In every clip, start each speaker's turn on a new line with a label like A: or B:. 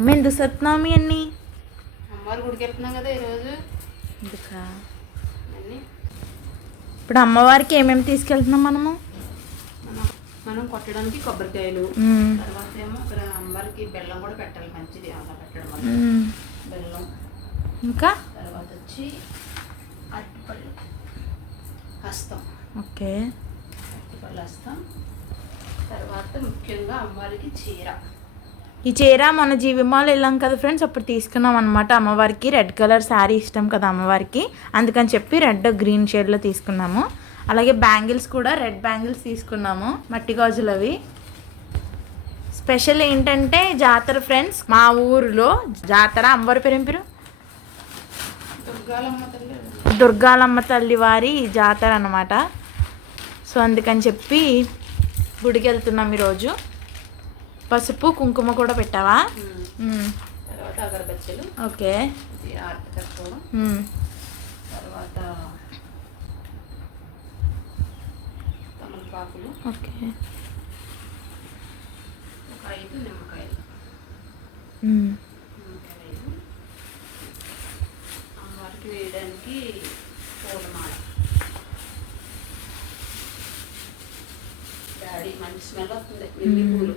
A: అమ్మ ఎందుకు సత్తున్నావు మీ అన్ని?
B: అమ్మవారి గుడికి వెళ్తున్నాం కదా ఈరోజు.
A: ఎందుకా?
B: అన్నీ.
A: ఇప్పుడు అమ్మవారికి ఏమేమి తీసుకెళ్తున్నాం మనము?
B: మనం కొట్టడానికి కొబ్బరికాయలు. తర్వాత ఏమో ఇక్కడ అమ్మవారికి బెల్లం కూడా పెట్టాలి మంచిది అలా పెట్టడం వల్ల. బెల్లం.
A: ఇంకా?
B: తర్వాత వచ్చి అరటిపళ్ళు హస్తం.
A: ఓకే.
B: అరటిపళ్ళు హస్తం. తర్వాత ముఖ్యంగా అమ్మవారికి చీర.
A: ఈ చీర మన జీవిమాలు వెళ్ళాం కదా ఫ్రెండ్స్ అప్పుడు తీసుకున్నాం అనమాట అమ్మవారికి రెడ్ కలర్ శారీ ఇష్టం కదా అమ్మవారికి. అందుకని చెప్పి రెడ్ గ్రీన్ షేడ్లో తీసుకున్నాము. అలాగే బ్యాంగిల్స్ కూడా రెడ్ బ్యాంగిల్స్ తీసుకున్నాము మట్టి గాజులు అవి. స్పెషల్ ఏంటంటే జాతర ఫ్రెండ్స్ మా ఊరిలో జాతర అమ్మవారి పేరు
B: దుర్గాలమ్మ తల్లి
A: వారి జాతర అనమాట సో అందుకని చెప్పి గుడికి వెళ్తున్నాం ఈరోజు. పసుపు కుంకుమ కూడా పెట్టావా.
B: తర్వాత అగరబత్తీలు.
A: ఓకే.
B: తర్వాత తమలపాకులు.
A: ఓకే.
B: ఒక ఐదు నిమ్మకాయలు.
A: మ్మ్.
B: నిమ్మకాయలు. అమ్మవారికి వేయడానికి పూలమాల. డాడీ మంచి స్మెల్ వస్తుంది లిల్లీ పూలు.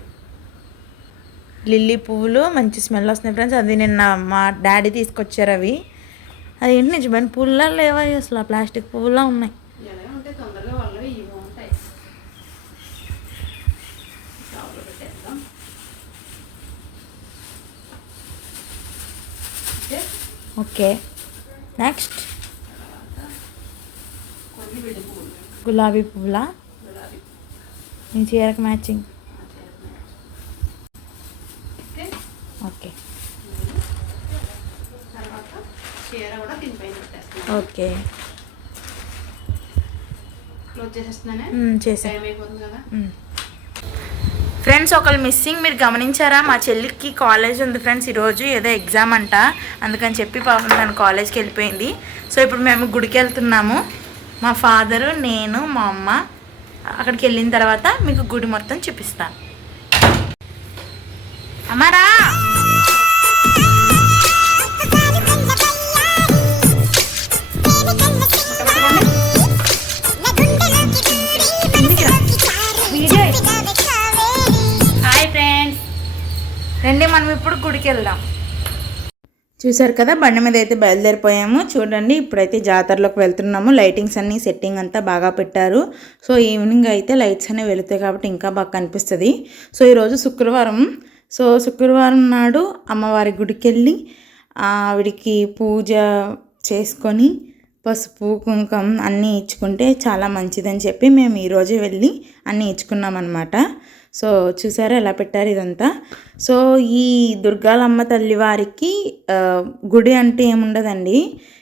A: లిల్లీ పువ్వులు మంచి స్మెల్ వస్తున్నాయి ఫ్రెండ్స్ అది నిన్న మా డాడీ తీసుకొచ్చారు అవి. అది ఏంటి నిజమైన? పువ్వులా లేవా అసలు? ఆ ప్లాస్టిక్ పువ్వులా ఉన్నాయి.
B: ఓకే?
A: నెక్స్ట్. గులాబీ పువ్వులా? నీ చీరకు మ్యాచింగ్
B: ఆ చీరకు ఓకే
A: ఓకే
B: తర్వాత చీర కూడా దీని పైన పెట్టేస్తున్నాను
A: ఓకే. ఫ్రెండ్స్ ఒకళ్ళు మిస్సింగ్ మీరు గమనించారా? మా చెల్లికి కాలేజ్ ఉంది ఫ్రెండ్స్ ఈరోజు ఏదో ఎగ్జామ్ అంట. అందుకని చెప్పి పాపం తను కాలేజ్కి వెళ్ళిపోయింది. సో ఇప్పుడు మేము గుడికి వెళ్తున్నాము. మా ఫాదరు నేను మా అమ్మ అక్కడికి వెళ్ళిన తర్వాత మీకు గుడి మొత్తం చూపిస్తాను. అమ్మారా! రండి మనం ఇప్పుడు గుడికి వెళ్దాం. చూసారు కదా బండి మీద అయితే బయలుదేరిపోయాము. చూడండి ఇప్పుడైతే జాతరలోకి వెళ్తున్నాము. లైటింగ్స్ అన్నీ సెట్టింగ్ అంతా బాగా పెట్టారు. సో ఈవినింగ్ అయితే లైట్స్ అనేవి వెళుతాయి కాబట్టి ఇంకా బాగా కనిపిస్తుంది. సో ఈరోజు శుక్రవారం. సో శుక్రవారం నాడు అమ్మవారి గుడికి వెళ్ళి ఆవిడికి పూజ చేసుకొని పసుపు కుంకుమ అన్నీ ఇచ్చుకుంటే చాలా మంచిదని చెప్పి మేము ఈరోజే వెళ్ళి అన్నీ ఇచ్చుకున్నాం అనమాట సో చూసారా ఎలా పెట్టారు ఇదంతా? సో ఈ దుర్గాలమ్మ తల్లి వారికి గుడి అంటే ఏముండదండి.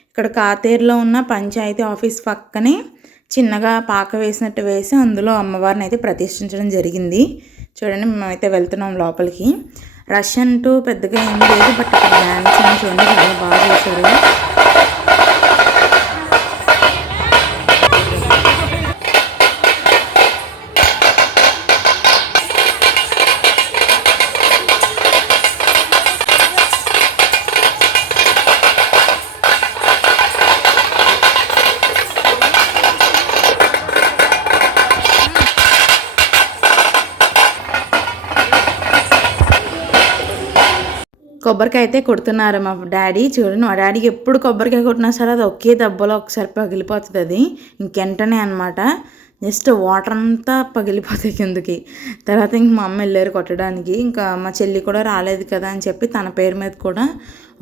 A: ఇక్కడ కాతేరులో ఉన్న పంచాయతీ ఆఫీస్ పక్కనే చిన్నగా పాక వేసినట్టు వేసి అందులో అమ్మవారిని అయితే ప్రతిష్ఠించడం జరిగింది. చూడండి మేమైతే వెళ్తున్నాం లోపలికి. రష్ అంటూ పెద్దగా ఏం లేదు బట్ డ్యాన్స్ అని చూడండి చాలా బాగా చేశారు. కొబ్బరికాయ అయితే కొడుతున్నారు మా డాడీ. చూడండి మా డాడీకి ఎప్పుడు కొబ్బరికాయ కొట్టినా సరే అది ఒకే దెబ్బలో ఒకసారి పగిలిపోతుంది అది. ఇంకెంటనే అనమాట జస్ట్ వాటర్ అంతా పగిలిపోతాయి కిందకి. తర్వాత ఇంక మా అమ్మ వెళ్ళారు కొట్టడానికి. ఇంకా మా చెల్లి కూడా రాలేదు కదా అని చెప్పి తన పేరు మీద కూడా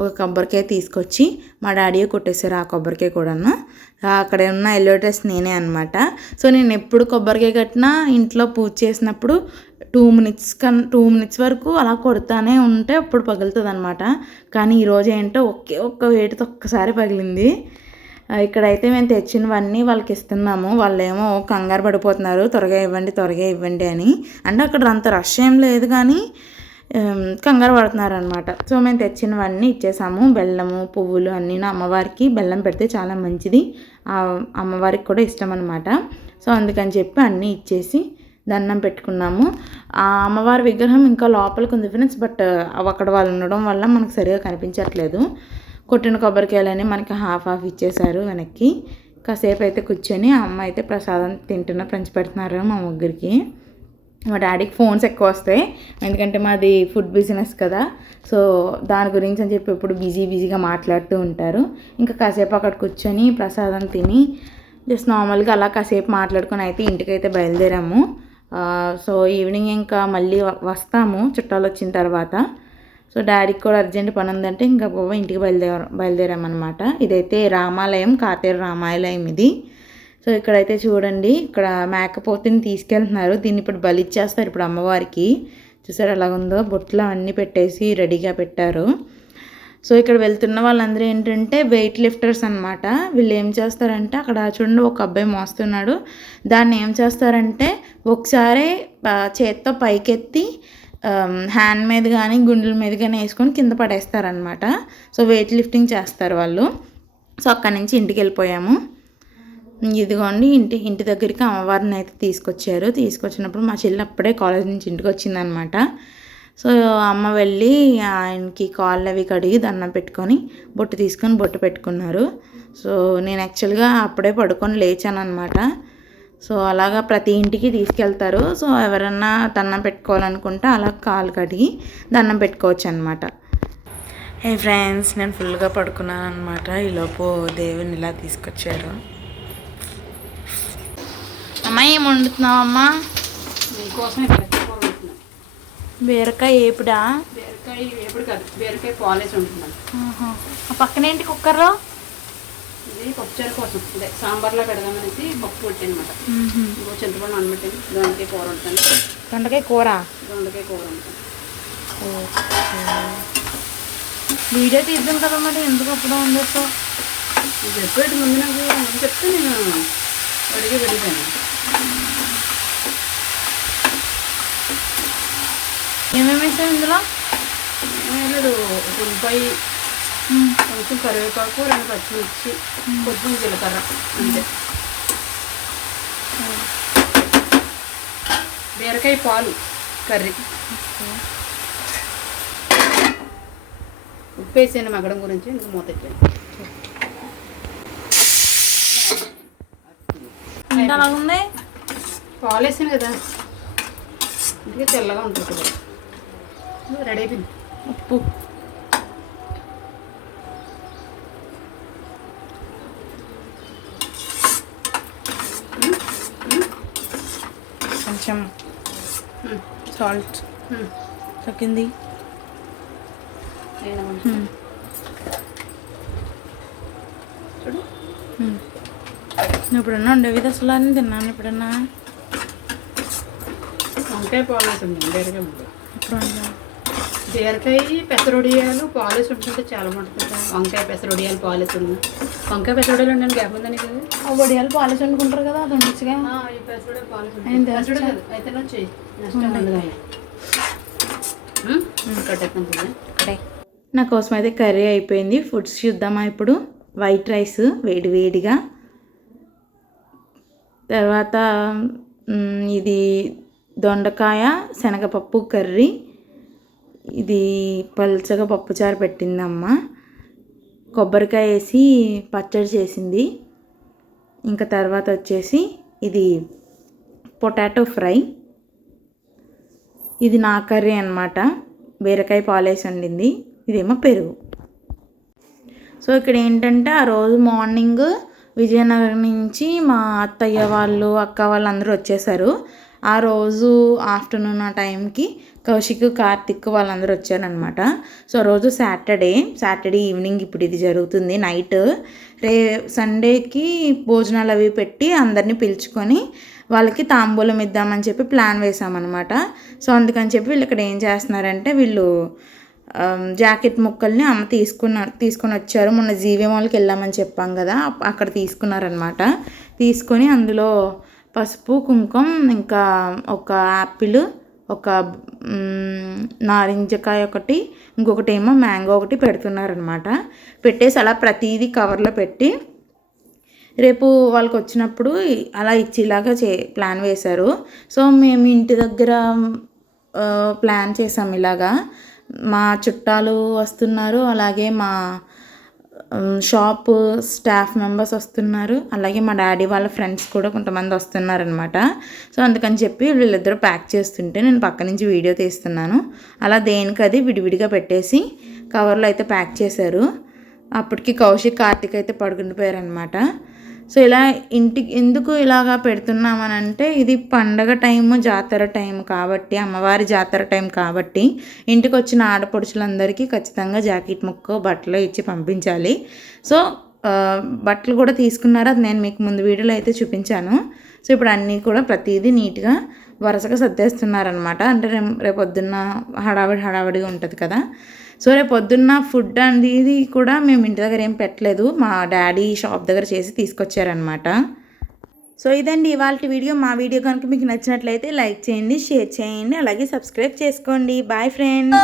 A: ఒక కొబ్బరికాయ తీసుకొచ్చి మా డాడీ కొట్టేశారు ఆ కొబ్బరికాయ కూడాను. అక్కడ ఉన్న ఎల్లో డ్రెస్ నేనే అనమాట సో నేను ఎప్పుడు కొబ్బరికాయ కట్టినా ఇంట్లో పూజ చేసినప్పుడు టూ మినిట్స్ కన్ టూ మినిట్స్ వరకు అలా కొడతానే ఉంటే అప్పుడు పగులుతుంది అనమాట కానీ ఈరోజు ఏంటో ఒకే ఒక్క వేటితో ఒక్కసారి పగిలింది. ఇక్కడైతే మేము తెచ్చినవన్నీ వాళ్ళకి ఇస్తున్నాము. వాళ్ళేమో కంగారు పడిపోతున్నారు. త్వరగా ఇవ్వండి త్వరగా ఇవ్వండి అని. అంటే అక్కడ అంత రష్ ఏం లేదు కానీ కంగారు పడుతున్నారు అనమాట సో మేము తెచ్చినవన్నీ ఇచ్చేసాము. బెల్లము పువ్వులు అన్నీ అమ్మవారికి బెల్లం పెడితే చాలా మంచిది. అమ్మవారికి కూడా ఇష్టం అనమాట సో అందుకని చెప్పి అన్నీ ఇచ్చేసి దండం పెట్టుకున్నాము. ఆ అమ్మవారి విగ్రహం ఇంకా లోపలికి ఉంది ఫ్రెండ్స్ బట్ uh, అక్కడ వాళ్ళు ఉండడం వల్ల మనకు సరిగా కనిపించట్లేదు. కొట్టిన కొబ్బరికాయలని మనకి హాఫ్ హాఫ్ ఇచ్చేశారు వెనక్కి. కాసేపు అయితే కూర్చొని ఆ అమ్మ అయితే ప్రసాదం తింటున్న పంచి పెడుతున్నారు మా ముగ్గురికి. మా డాడీకి ఫోన్స్ ఎక్కువ వస్తాయి. ఎందుకంటే మాది ఫుడ్ బిజినెస్ కదా. సో దాని గురించి అని చెప్పి ఎప్పుడు బిజీ బిజీగా మాట్లాడుతూ ఉంటారు. ఇంకా కాసేపు అక్కడ కూర్చొని ప్రసాదం తిని జస్ట్ నార్మల్గా అలా కాసేపు మాట్లాడుకొని అయితే ఇంటికైతే బయలుదేరాము. సో ఈవినింగ్ ఇంకా మళ్ళీ వస్తాము చుట్టాలు వచ్చిన తర్వాత. సో డాడీకి కూడా అర్జెంట్ పని ఉందంటే ఇంకా బాబా ఇంటికి బయలుదేర బయలుదేరామన్నమాట. ఇదైతే రామాలయం కాతేరు రామాలయం ఇది. సో ఇక్కడైతే చూడండి ఇక్కడ మేకపోతుని తీసుకెళ్తున్నారు. దీన్ని ఇప్పుడు బలిచ్చేస్తారు ఇప్పుడు అమ్మవారికి. చూసారు ఎలాగుందో? బొట్లు అన్నీ పెట్టేసి రెడీగా పెట్టారు. సో ఇక్కడ వెళ్తున్న వాళ్ళందరూ ఏంటంటే వెయిట్ లిఫ్టర్స్ అనమాట వీళ్ళు ఏం చేస్తారంటే అక్కడ చూడండి ఒక అబ్బాయి మోస్తున్నాడు. దాన్ని ఏం చేస్తారంటే ఒకసారి చేత్తో పైకెత్తి హ్యాండ్ మీద కానీ గుండెల మీద కానీ వేసుకొని కింద పడేస్తారనమాట సో వెయిట్ లిఫ్టింగ్ చేస్తారు వాళ్ళు. సో అక్కడి నుంచి ఇంటికి వెళ్ళిపోయాము. ఇదిగోండి ఇంటి ఇంటి దగ్గరికి అమ్మవారిని అయితే తీసుకొచ్చారు. తీసుకొచ్చినప్పుడు మా చెల్లి అప్పుడే కాలేజ్ నుంచి ఇంటికి వచ్చిందనమాట సో అమ్మ వెళ్ళి ఆయనకి కాళ్ళు అవి కడిగి దండం పెట్టుకొని బొట్టు తీసుకొని బొట్టు పెట్టుకున్నారు. సో నేను యాక్చువల్గా అప్పుడే పడుకొని లేచాను అనమాట సో అలాగా ప్రతి ఇంటికి తీసుకెళ్తారు. సో ఎవరన్నా దండం పెట్టుకోవాలనుకుంటే అలా కాలు కడిగి దండం పెట్టుకోవచ్చు అనమాట హే ఫ్రెండ్స్ నేను ఫుల్గా పడుకున్నాను అనమాట ఈలోపు దేవుని ఇలా తీసుకొచ్చారు. అమ్మ ఏం వండుతున్నావు అమ్మా
B: మీకోసమే బీరకాయ
A: ఏపుడా?
B: బీరకాయ ఎప్పుడు కాదు బీరకాయ పాలేసి
A: ఆ పక్కనేంటి కుక్కర్లో?
B: ఇది పప్పుచారు కోసం అదే సాంబార్లో పెడదామనేసి పప్పు పెట్టానమాట ఇంకో చింతపండు నానబెట్టాను దొండకాయ కూర వండుతాను.
A: దొండకాయ కూర?
B: దొండకాయ కూర వండుతాను.
A: వీడియో తీద్దాం కదా మరి ఎందుకు అప్పుడు ఉండొచ్చు
B: ఇది చెప్పేటి ముందు నాకు చెప్తే నేను అడిగి వెళ్ళిపోయాను
A: ఏమేమి వేసావు ఇందులో?
B: లేదు ఉల్లిపాయ కొంచెం కరివేపాకు రెండు పచ్చిమిర్చి కొంచెం జీలకర్ర అంతే. బీరకాయ పాలు కర్రీ. ఉప్పు వేసాను మగ్గడం గురించి ఇంకా మూత
A: అలాగుంది?
B: పాలు వేసాను కదా. ఇంటికి తెల్లగా ఉంటుంది కదా. రెడీ అయిపోయింది.
A: ఉప్పు. కొంచెం సాల్ట్. తగ్గింది.
B: చూడు.
A: నువ్వు ఎప్పుడన్నా ఉండేవి అసలు అని తిన్నాను ఎప్పుడన్నా.
B: వంకాయ బీరకాయ ముద్ద
A: ఇప్పుడు.
B: బీరకాయ పెసరొడియాలు పాలేసి ఉంటుంటే చాలా బాగుంటుంది. వంకాయ పెసరొడియాలు పాలేసి ఉంది వంకాయ పెసరొడియాలు ఉండండి గ్యాప్ ఉందని కదా?
A: ఆ వడియాలు పాలిసి వండుకుంటారు కదా అది ఉండొచ్చుగా?
B: పాలేసి అయితే వచ్చి
A: నా కోసం అయితే కర్రీ అయిపోయింది. ఫుడ్స్ చూద్దామా ఇప్పుడు? వైట్ రైస్ వేడి వేడిగా. తర్వాత ఇది దొండకాయ శనగపప్పు కర్రీ. ఇది పల్చగా పప్పుచారు పెట్టిందమ్మ. కొబ్బరికాయ వేసి పచ్చడి చేసింది. ఇంకా తర్వాత వచ్చేసి ఇది పొటాటో ఫ్రై. ఇది నా కర్రీ అనమాట బీరకాయ పాలేసి వండింది. ఇదేమో పెరుగు. సో ఇక్కడ ఏంటంటే ఆ రోజు మార్నింగ్ విజయనగరం నుంచి మా అత్తయ్య వాళ్ళు అక్క వాళ్ళు అందరూ వచ్చేసారు. ఆ రోజు ఆఫ్టర్నూన్ ఆ టైంకి కౌశిక్ కార్తిక్ వాళ్ళందరూ వచ్చారనమాట సో రోజు సాటర్డే. సాటర్డే ఈవినింగ్ ఇప్పుడు ఇది జరుగుతుంది. నైట్ రే సండేకి భోజనాలు అవి పెట్టి అందరినీ పిలుచుకొని వాళ్ళకి తాంబూలం ఇద్దామని చెప్పి ప్లాన్ వేసామన్నమాట. సో అందుకని చెప్పి వీళ్ళు ఇక్కడ ఏం చేస్తున్నారంటే వీళ్ళు జాకెట్ ముక్కల్ని అమ్మ తీసుకున్న తీసుకొని వచ్చారు. మొన్న జీవీ మాల్కి వెళ్ళామని చెప్పాం కదా అక్కడ తీసుకున్నారనమాట తీసుకొని అందులో పసుపు కుంకుమ ఇంకా ఒక యాపిల్ ఒక నారింజకాయ ఒకటి ఇంకొకటి ఏమో మ్యాంగో ఒకటి పెడుతున్నారనమాట. పెట్టేసి అలా ప్రతిదీ కవర్లో పెట్టి రేపు వాళ్ళకి వచ్చినప్పుడు అలా ఇచ్చేలాగా చే ప్లాన్ వేశారు. సో మేము ఇంటి దగ్గర ప్లాన్ చేసాం ఇలాగా. మా చుట్టాలు వస్తున్నారు అలాగే మా షాప్ స్టాఫ్ మెంబర్స్ వస్తున్నారు. అలాగే మా డాడీ వాళ్ళ ఫ్రెండ్స్ కూడా కొంతమంది వస్తున్నారనమాట సో అందుకని చెప్పి వీళ్ళిద్దరూ ప్యాక్ చేస్తుంటే నేను పక్క నుంచి వీడియో తీస్తున్నాను. అలా దేనికి అది విడివిడిగా పెట్టేసి కవర్లో అయితే ప్యాక్ చేశారు. అప్పటికి కౌశిక్ కార్తిక్ అయితే పడుకుండిపోయారనమాట సో ఇలా ఇంటికి ఎందుకు ఇలాగా పెడుతున్నామని అంటే ఇది పండగ టైము జాతర టైం కాబట్టి అమ్మవారి జాతర టైం కాబట్టి ఇంటికి వచ్చిన ఆడపడుచులందరికీ ఖచ్చితంగా జాకెట్ ముక్క బట్టలు ఇచ్చి పంపించాలి. సో బట్టలు కూడా తీసుకున్నారు? అది నేను మీకు ముందు వీడియోలో అయితే చూపించాను. సో ఇప్పుడు అన్నీ కూడా ప్రతిదీ నీట్గా వరుసగా సర్దేస్తున్నారనమాట అంటే రేపు రేపొద్దున్న హడావిడి హడావిడిగా ఉంటుంది కదా. సో రేపు పొద్దున్న ఫుడ్ అనేది కూడా మేము ఇంటి దగ్గర ఏం పెట్టలేదు. మా డాడీ షాప్ దగ్గర చేసి తీసుకొచ్చారనమాట సో ఇదండి ఇవాళ వీడియో. మా వీడియో కనుక మీకు నచ్చినట్లయితే లైక్ చేయండి షేర్ చేయండి అలాగే సబ్స్క్రైబ్ చేసుకోండి. Bye friends